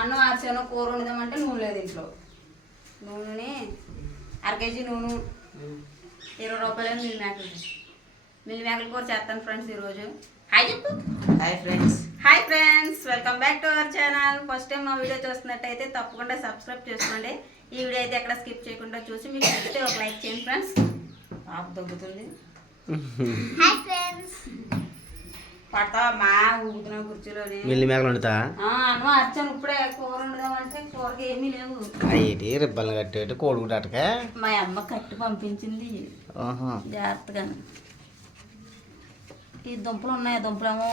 అన్నం ఆర్చాను కూర వండుదామంటే నూనె లేదు ఇంట్లో. నూనెని అర కేజీ నూనె. ఇరవై రూపాయలు మిల్ మేకలు. మిల్ మేకల కూర చేస్తాను ఫ్రెండ్స్ ఈరోజు. హాయ్ చెప్పు. Hi friends. Hi friends welcome back to our channel. First time మా వీడియో చూస్తున్నట్టయితే తప్పకుండా సబ్స్క్రైబ్ చేసుకోండి. ఈ వీడియో అయితే ఎక్కడ స్కిప్ చేయకుండా చూసి మీకు నచ్చితే ఒక లైక్ చేయండి ఫ్రెండ్స్. పాప దొబ్బుతుంది. Hi friends. పడతావా? మా ఊగుతున్నావు కుర్చీలోని మిల్లి మేకలు వండుతా అన్నం ఇప్పుడే కూర వండుదామంటే కూరకి ఏమీ లేవు. అయ్యేటి కట్టేటి అటక మా అమ్మ కట్టి పంపించింది. జాగ్రత్తగా. ఈ దుంపలు ఉన్నాయి దుంపలేమో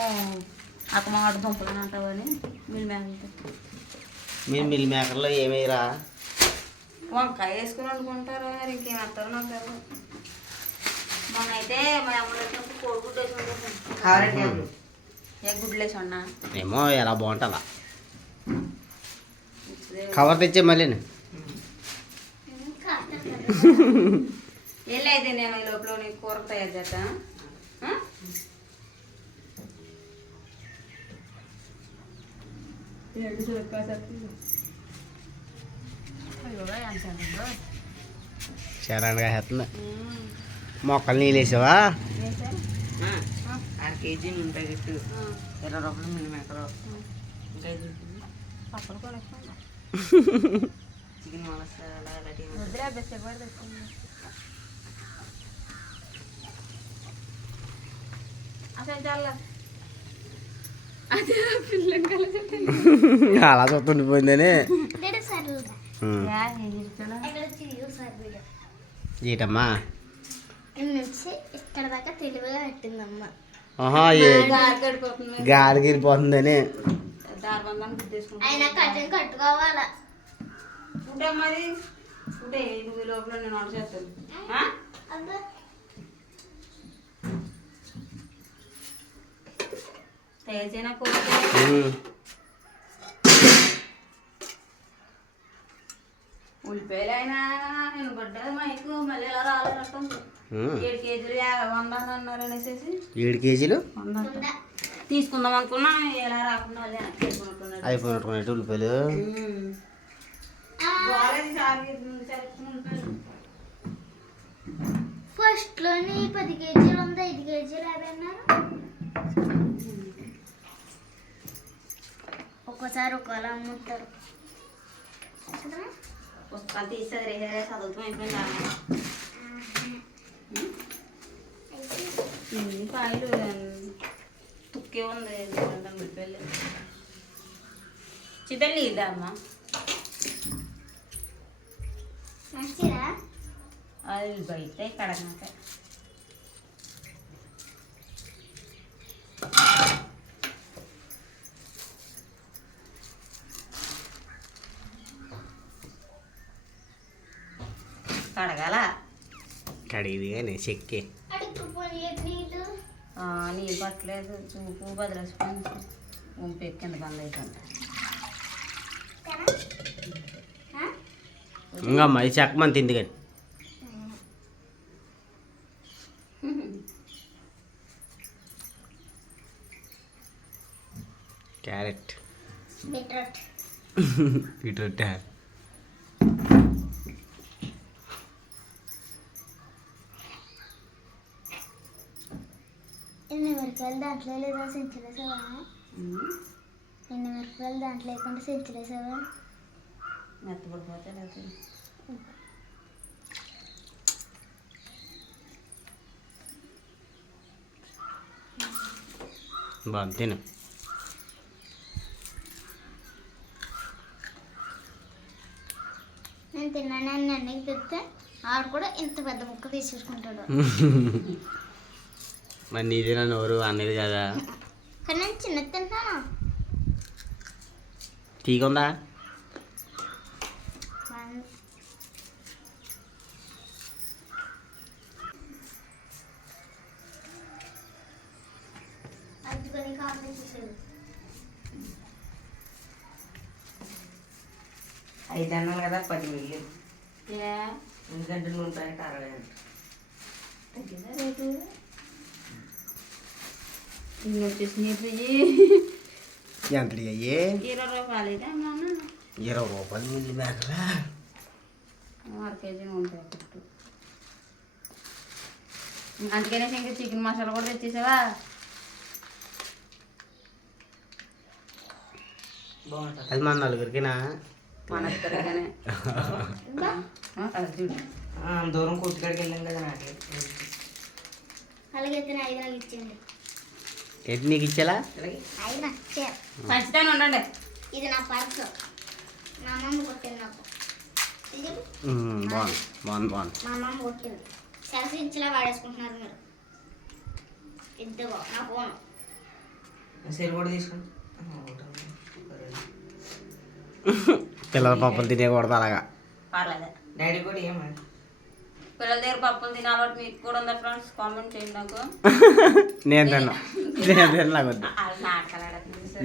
అత్తమాట దుంపలు అంటావని మిల్ మేకలతో. మీరు మిల్లి మేకల్లో ఏమేయరా? వంకాయ వేసుకుని వండుకుంటారు? ఇంకేం వేస్తారో నాకు ఏమో ఎలా బాగుంటుందా? కవర్ తెచ్చే మళ్ళీ వెళ్ళైతే నేను ఈ లోపల నీ కూర తయారు చేస్తా. చరణగా వేస్తుంది ఉమ్. మొక్కలు నీళ్ళు వేసావా వేశారు? అర కేజీ నూనె ప్యాకెట్ ఆ. ఇరవై రూపాయలు మిల్లి మేకలు ఇంకా ఐదు పక్కన కొనుక్కోండి. చికెన్ మసాలా అలాంటివి వద్దులే, అబ్బే, చెయ్యి తెచ్చుకోండి. అసలు చాలా అదే పిల్లని కల అలా చూస్తుండిపోయిందని డేడు సర్లు ఎక్కడ చిరు సర్లు ఏటమ్మా నుంచి ఇక్కడ దాకా తెలివిగా పెట్టిందమ్మ. కట్టెని కట్టుకోవాలా? ఉంటే మరి ఉంటే నువ్వు ఈ లోపల నేను వంట చేస్తాను. ఉమ్. ఉల్లిపాయలు అయినా నేను పడ్డది మైకు మళ్ళీ ఇలా రాలేనట్టు. ఏడు కేజీలు అనేసి ఏడు కేజీలు. తీసుకుందాం అనుకున్నా ఎలా రాకుండా మళ్ళీ వెనక్కి వెళ్ళిపోయినట్టున్నాడు. అయిపోయినట్టుకున్నట్టు ఉల్లిపాయలు ఉమ్. బాగాలేదు సార్ చెప్తున్నాడు ఫస్ట్లోని పది కేజీలు ఉంది ఐదు కేజీలు యాభై అన్నారు ఒక్కోసారి ఒకవేళ అమ్ముతారు? పుస్తకాలు తీసేది చదువుతాం అయిపోయింది ఇన్ని కాయలు తుక్కే ఉంది ఉల్లిపాయలు చిదల్లి ఇద్దమ్మా మంచిదా? అది బయట కడగనాక కడగాల? కడిగింది కానీ చెక్కి. నీళ్ళు పట్టలేదు చూపు బదిలేసిపోయింది ఉంపు కింద బంద్ అవుతుంది? ఇంకా మరి చెక్కమని తింది కానీ. క్యారెట్. బీట్రూట్. బీట్రూట్ మిరపకాయలు దాంట్లో లేదా సెంచులేసావా ఎన్ని మిరపకాయలు దాంట్లో లేకుండా సెంచులేసావా మెత్తపడిపోతే లేకపోతే బాగుంది తిను. నేను తిన్నాను అని అన్నకి చెప్తే ఆడు కూడా ఇంత పెద్ద ముక్క తీసేసుకుంటాడు. మరి నీది నన్ను ఎవరు అనేది కదా. కానీ నేను చిన్న తింటాను తీగుందా ఐదు అన్నాను కదా పది మిల్లి ఏ ఎందుకంటే నూనె ప్యాకెట్ అరవై అంట. ఇవి వచ్చేసినాయి ఇవి ఎంత అయ్యే ఇరవై రూపాయలు అయితే ఇరవై రూపాయలు మిల్లి మేకలా అర కేజీ నూనె ప్యాకెట్ అందుకనే ఇంకా చికెన్ మసాలా కూడా తెచ్చేసావా బాగుంటుంది అది మన నలుగురికినా మన ఇద్దరికనే దూరం కొట్టుకాడికి వెళ్ళాం కదా నాకు అలాగైతే ఐదు ఇచ్చేయండి ఏంటి నీకు ఇచ్చేలా? నాకు ఉండండి. ఇది నా పర్సు. మా అమ్మమ్మ కొట్టింది నాకు. ఇది చెప్పు. ఉమ్, బాగుంది బాగుంది బాగుంది. మా అమ్మమ్మ కొట్టింది. సెల్ఫీ ఇచ్చేలా వాడేసుకుంటున్నారు మీరు. ఇద్దరు నా ఫోన్. సెల్ కూడా పిల్లల పప్పులు తినేకూడదు అలాగా. పర్లేదు? డాడీ కూడా ఏమండి పిల్లల దగ్గర పప్పులు తినే అలవాటు మీకు కూడా ఉందా ఫ్రెండ్స్ కామెంట్ చేయండి నాకు. నేను తిన్నా. నేను తిన్నా వద్దు.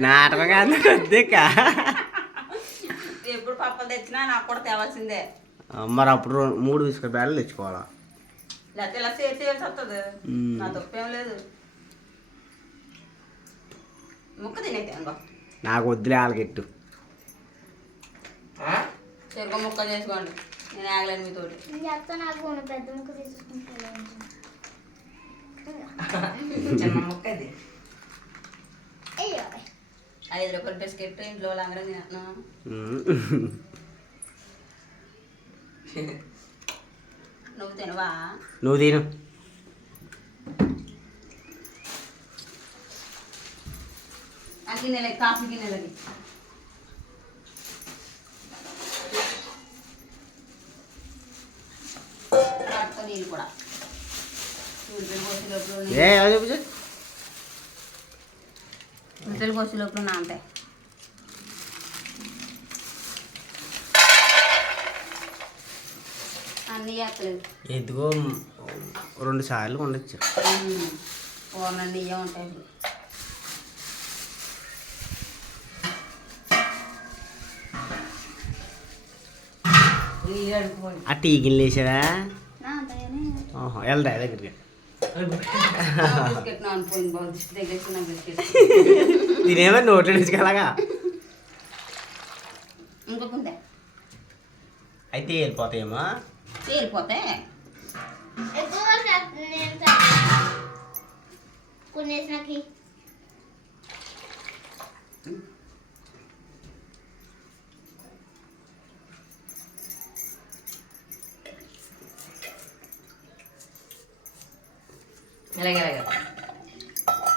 నాటకం కాదు వద్దిక ఎప్పుడు పప్పులు తెచ్చినా నాకు కూడా తేవాల్సిందే. మరి అప్పుడు మూడు బిస్కెట్ బ్యాడలు తెచ్చుకోవాలా? లేకపోతే ఇలా సేవ్ చేయాల్సి వస్తుంది. నా తప్పేం లేదు. ముక్క తినేది నాకు వద్దులే వాళ్ళకెట్టు చెరుకు ముక్క చేసుకోండి. నేను ఆగలేను మీతోటి. నేను చెప్తా నాకు ఫోన్ పెద్ద ముక్క తీసుకుంటాను. చిన్న ముక్క ఇది అయ్యో. ఐదు రూపాయలు బిస్కెట్ ఇంట్లో వాళ్ళందరం తింటున్నాం ఉమ్. నువ్వు తినవా? నువ్వు తిను. ఆ గిన్నెలకి కాఫీ గిన్నెలకి. నీళ్ళు కూడా. ఉల్లిపాయలు కోసే లోపల అన్నీ చేస్తలేదు. ఎందుకో రెండు సార్లు ఉండొచ్చు ఇవే ఉంటాయి ఆ టీ గిన్నెలు వేసారా వెళ్దా దగ్గరికి? బిస్కెట్ నాన్ పోయింది బాగా దిష్టి దగ్గర నా బిస్కెట్. తినేమో నోట్లో వేసుకెళ్ళగా ఇంకొక అయితే వెళ్ళిపోతాయేమో. తేలిపోతే ఎక్కువ చేస్తుంది నేను చేస్తాను. కొన్ని వేసి నాకు ఇయ్యి.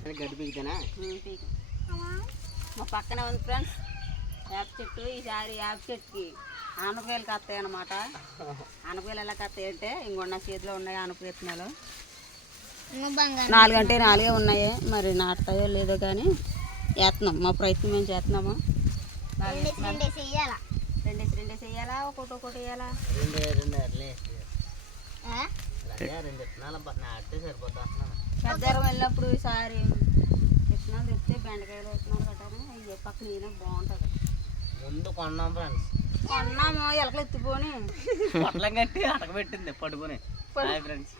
ఇలాగే ఇలాగే గడ్డి పీకుతానా మా పక్కనే ఉంది ఫ్రెండ్స్ వేప చెట్టు ఈసారి వేప చెట్టుకి ఆనపకాయలు కత్తాయి అనమాట ఆనపకాయలు ఎలా కత్తాయి అంటే ఇంకొక నా చేతిలో ఉన్నాయి ఆనప విత్తనాలు నాలుగు అంటే నాలుగే ఉన్నాయి. మరి నాటుతాయో లేదో కానీ వేస్తున్నాం. మా ప్రయత్నం మేము చేస్తున్నాము. రెండేసి రెండేసి వేయాలా ఒకటి ఒకటి వేయాలా పెద్దరం వెళ్ళినప్పుడు ఈసారి విత్తనాలు తెస్తే బెండకాయలు విత్తనాలు కట్టాను అయ్యే పక్కన బాగుంటుంది. ముందు కొన్నాం ఫ్రెండ్స్ కొన్నాము ఎలకలు ఎత్తిపోని. పొట్లం కట్టి అడగబెట్టింది పడుకొని. హాయ్ ఫ్రెండ్స్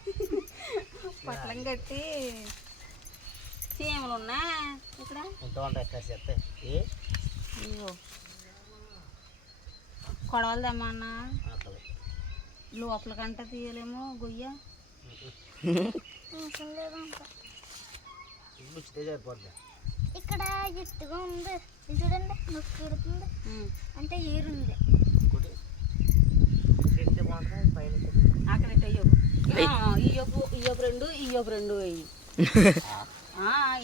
పొట్లం కట్టి చీమలు ఉన్నా ఇక్కడ? ఎంత ఉంటాయి ఎక్కడ చెప్తే ఏ? అయ్యో కొడవలు తెమ్మన్నా. లోపల కంట తీయలేమో గొయ్య. సరిపోద్ది. ఇక్కడ ఎత్తుగా ఉంది. ఇది చూడండి నొక్కి ఎడుతుంది ఉమ్. అంటే ఏరుంది అక్కడ ఇయ్యకు రెండు రెండు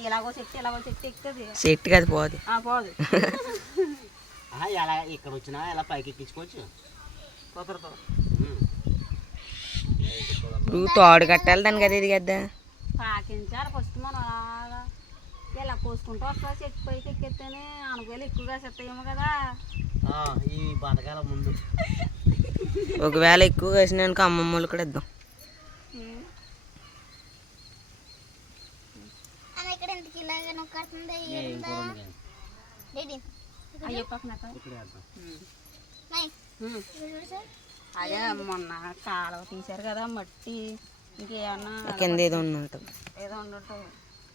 ఇలాగో చెట్టు ఇలాగో చెట్టు ఎక్కుతుంది. చెట్టు కదా పోదు. ఆ, పోదు. ఎలా ఇక్కడ వచ్చినా ఎలా పైకి ఎక్కించుకోవచ్చు? కుదరదు నువ్వు తోడు కట్టాలి దానికి కదా ఇది కదా. పాకించాలి ఫస్ట్ మనం అలాగా. ఇలా కోసుకుంటూ వస్తా చెట్టు పైకి ఎక్కితేనే అనుకోవాలి ఎక్కువగా చెత్తాయేమో కదా. ఈ బతకాల ముందు. ఒకవేళ ఎక్కువ వేసినాక అమ్మమ్మలు కూడా ఇద్దాం. అదే మొన్న కాలువ తీశారు కదా మట్టి. ఇంకేమన్నా కింద ఏదో ఉన్నట్టు ఏదో ఉండటం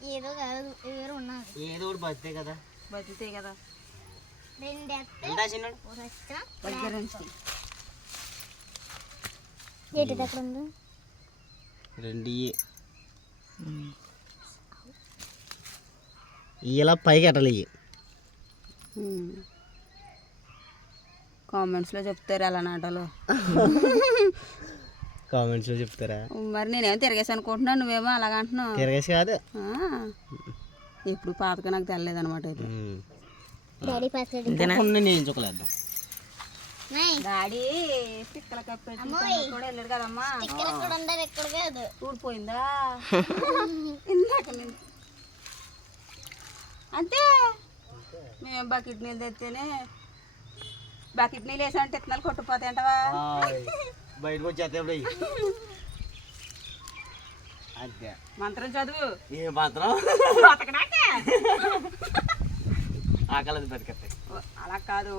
ఏదో కాదు ఎవరు ఉన్నారు. ఏదో ఒకటి బతితే కదా. బతుకుతాయి కదా. రెండు ఎంత చిన్నాడు. దగ్గర నుంచి ఉంది. ఇలా పైకి. కామెంట్స్లో చెప్తారు ఎలా నాటాలో. కామెంట్స్లో చెప్తారా? మరి నేనేమో తిరిగేసి అనుకుంటున్నాను నువ్వేమో అలాగ అంటున్నావు. తిరగేసి కాదు. ఆ, ఇప్పుడు పాతగా నాకు తెల్లలేదు అనమాట ఇది నేను డాడీ పిక్కల కూడా వెళ్ళాడు కదమ్మా. ఊడిపోయిందా? ఇందాక అంతే. మేము బకెట్ నీళ్ళు తెస్తేనే బకెట్ నీళ్ళు వేసా అంటే ఇత్తనాలు కొట్టుపోతాయి అంటవా బయటకు వచ్చేస్తే ఇప్పుడు ఇయ్యి. అంతే. మంత్రం చదువు. ఏ మాత్రం. ఆకలి బతికేస్తాయి ఓ, అలా కాదు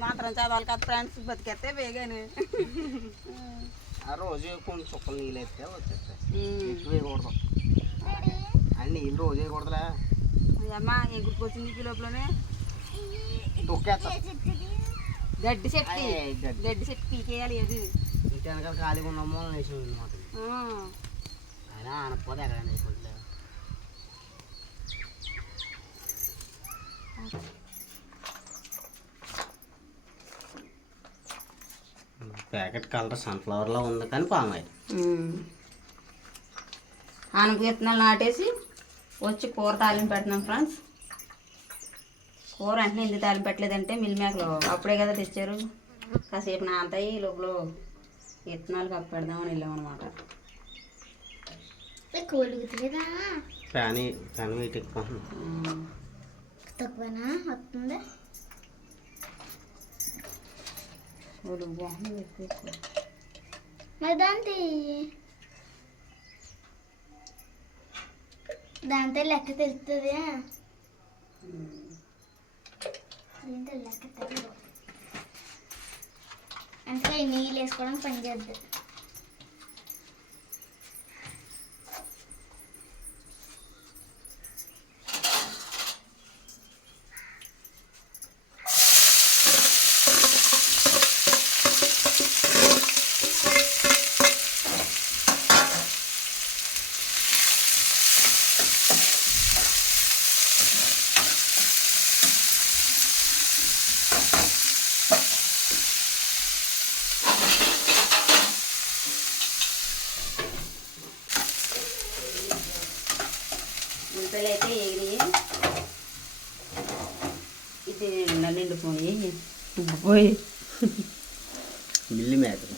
మంత్రం చదవాలి కదా ఫ్రెండ్స్ బతికేస్తే బేగానే ఆ రోజు కొన్ని చుక్కలు నీళ్ళు వేస్తే వచ్చేస్తాయి. ఎక్కువ వేయకూడదు. అని నీళ్ళు రోజు వేయకూడదులే. అమ్మా ఎగురుకొచ్చింది లోపలనే. గడ్డి చెట్టు గడ్డి. చెట్టు పీకేయాలి ఏది వెనకాల ఖాళీగా ఉన్న మూలం వేసి అనమాట ఆ. అయినా అనకపోతే ఎక్కడ వేసుకుంటలే ప్యాకెట్ కలర్ సన్ఫ్లవర్లో ఉంది కానీ పామ్ ఆయిల్. ఆనప విత్తనాలు నాటేసి వచ్చి కూర తాలింపు పెడుతున్నాం ఫ్రెండ్స్. కూర అంటే ఎందుకు తాలింపు పెట్టలేదంటే మిల్ మేకలు అప్పుడే కదా తెచ్చారు. కాసేపు నాంతాయి లోపల విత్తనాలు కప్పు పెడదామని వెళ్ళామన్నమాట కోలుగుతుందా ఫ్యాన్ ఫ్యాన్ వెయిట్ ఎక్కువ. ఉమ్. తక్కువనా? వస్తుంది? ఒలుగు బాగుంది ఎక్కువ ఎక్కువ. మరి దాంతో దాంతో లెక్క తెలుస్తుంది దీంతో లెక్క తెలియదు అంటే ఈ నీళ్ళు వేసుకోవడం పని చేద్ది అయితే ఎగిరి ఇది నిండా నిండిపోయి ఉబ్బిపోయి మేకలు.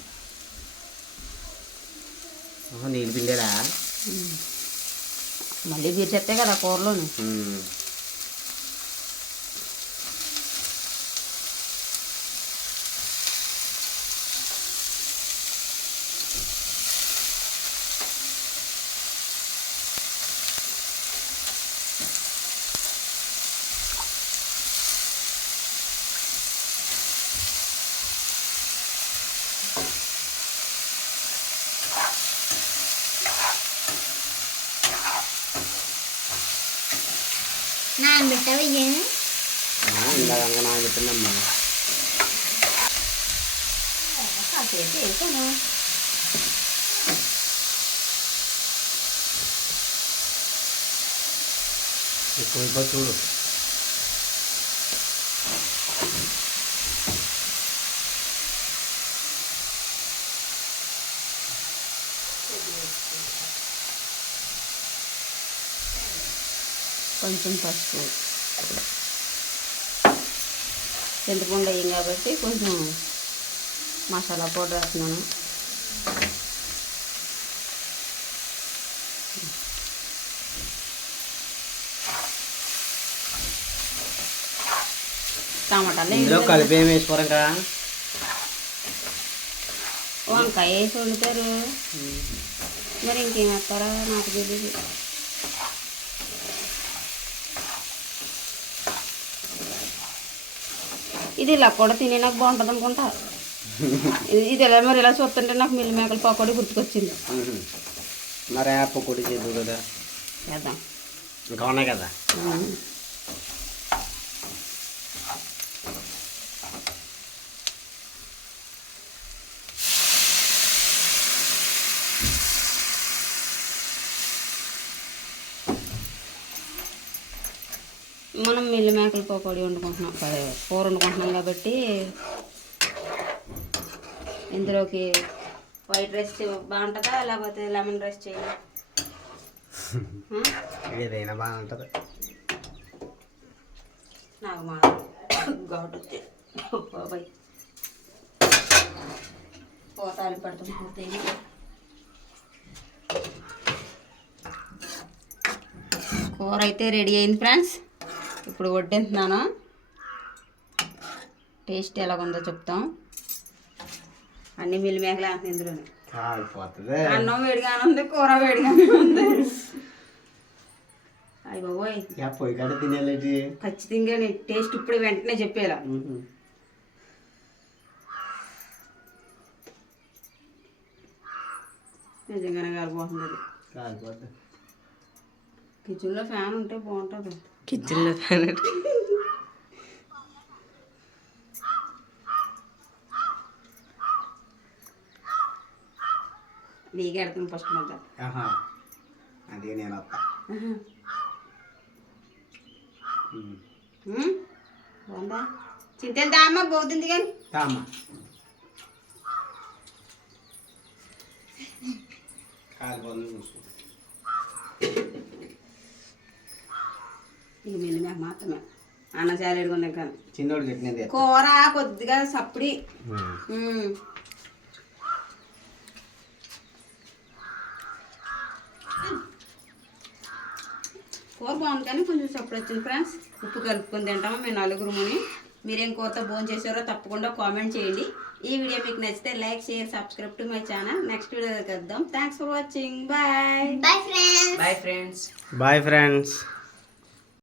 ఆహా, నీళ్ళు పిండాడా? మళ్ళీ బీర్ చెప్తే కదా కూరలోని. ఉమ్. నానబెట్టావు ఇయ్యే ఆ, ఇందాక ఇంకా నాకు చెప్పిందమ్మా కాసేపు కొంచెం పసుపు. చింతపండు వేయం కాబట్టి కొంచెం మసాలా పౌడర్ వేస్తున్నాను. టమాటాలు ఇందులో. కలిపి ఏమి వేసుకోరు ఇంకా వంకాయ వేసి వండుతారు. మరి ఇంకేం వేస్తారా నాకు తెలియదు ఇది ఇలా కూడా తినే నాకు బాగుంటుంది అనుకుంటా. ఇది ఎలా మరి ఇలా చూస్తుంటే నాకు మిల్లి మేకల పకోడీ గుర్తుకొచ్చింది. మరి ఆ పకోడీ చేద్దు కదా? చేద్దాం. ఇంకా ఉన్నాయి కదా? మనం మిల్లి మేకల పకోడీ వండుకుంటున్నాం. కూర వండుకుంటున్నాం కాబట్టి ఇందులోకి వైట్ రైస్ బాగుంటుందా? లేకపోతే లెమన్ రైస్ చేయాలి? ఏదైనా బాగుంటుంది. నాకు మా ఘాటు బాబాయ్. పోతాలు పడతాం పూర్తయింది కూర అయితే రెడీ అయింది ఫ్రెండ్స్. ఇప్పుడు వడ్డింటున్నాను టేస్ట్ ఎలాగుందో చెప్తాం. అన్ని మిల్లి మేకలే కాలిపోతుంది. అన్నం వేడిగానే ఉంది కూర వేడిగానే ఉంది. అయ్యి బాబోయ్. కాడ ఖచ్చితంగా నేను టేస్ట్ ఇప్పుడు వెంటనే చెప్పేలా నిజంగానే కాలిపోతుంది అది. కాలిపోతుంది కిచెన్లో ఫ్యాన్ ఉంటే బాగుంటుంది. కిచెన్లో ఫ్యాన్ నీకే ఎడతాను ఫస్ట్ ఆహా. అదే నేను. ఉమ్, బాగుందా? చింతలు దామ్మ పోతుంది కానీ. తామ్మా కాలిపోతుంది చూసుకో మాత్రమే. అన్న కానీ చిన్నోడు చెప్పినది. కూర కొద్దిగా సప్పుడి. కూర బాగుంది కానీ కొంచెం సప్పుడు వచ్చింది ఫ్రెండ్స్. ఉప్పు కలుపుకొని తింటాము మేము నలుగురుముని మీరేం కూరతో భోజనం చేశారో తప్పకుండా కామెంట్ చేయండి. ఈ వీడియో మీకు నచ్చితే like share subscribe to my channel. Next video కలుద్దాం thanks for watching bye bye friends bye friends bye friends